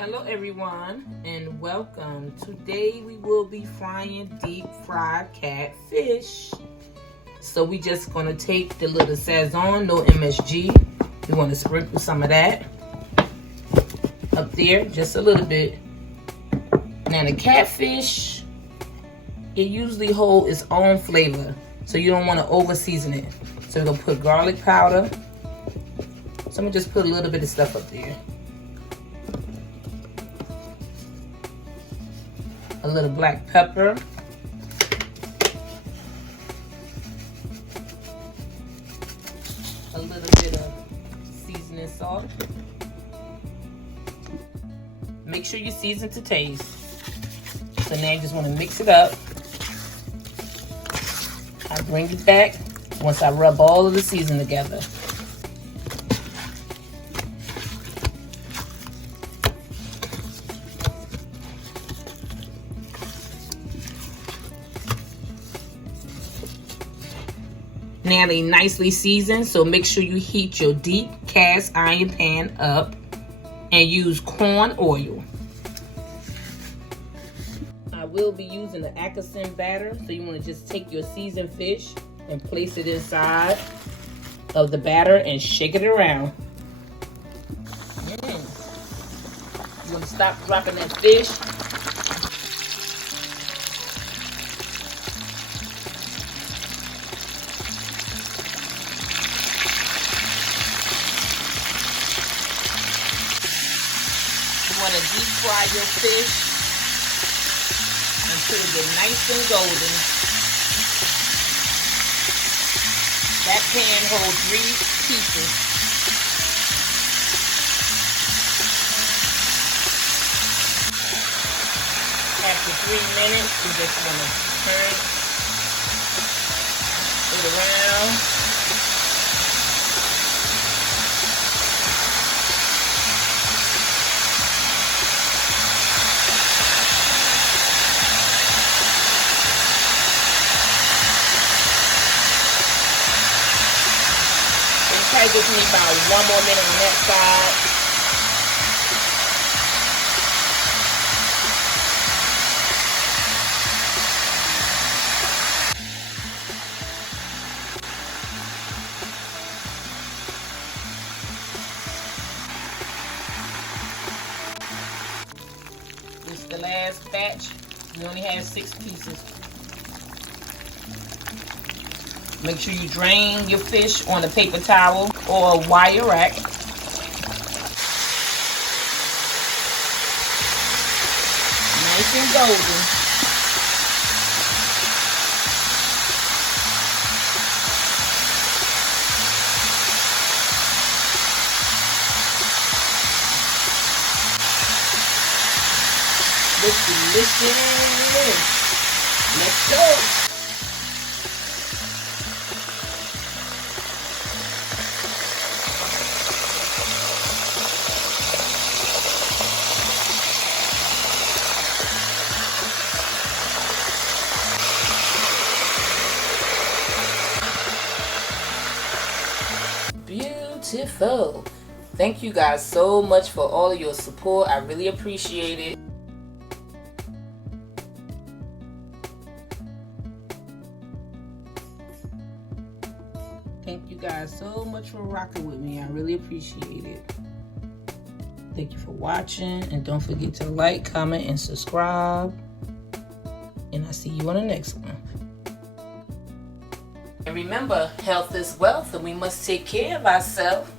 Hello everyone and welcome. Today we will be frying deep fried catfish. So we just gonna take the little Sazon, no MSG. We want to sprinkle some of that up there, just a little bit. Now the catfish, it usually holds its own flavor, so you don't want to over season it. So we're gonna put garlic powder. So I'm gonna just put a little bit of stuff up there. A little black pepper. A little bit of seasoning salt. Make sure you season to taste. So now you just want to mix it up. I bring it back once I rub all of the seasoning together. Now they nicely seasoned, so make sure you heat your deep cast iron pan up and use corn oil. I will be using the Atkinson batter, so you want to just take your seasoned fish and place it inside of the batter and shake it around. You want to stop dropping that fish. You want to deep fry your fish until it gets nice and golden. That pan holds 3 pieces. After 3 minutes, you just want to turn it around. Probably just need about 1 more minute on that side. This is the last batch. We only have 6 pieces. Make sure you drain your fish on a paper towel or a wire rack. Nice and golden. Looks delicious. Let's go. Beautiful. Thank you guys so much for all of your support. I really appreciate it. Thank you guys so much for rocking with me. I really appreciate it. Thank you for watching, and don't forget to like, comment, and subscribe. And I'll see you on the next one. And remember, health is wealth, and we must take care of ourselves.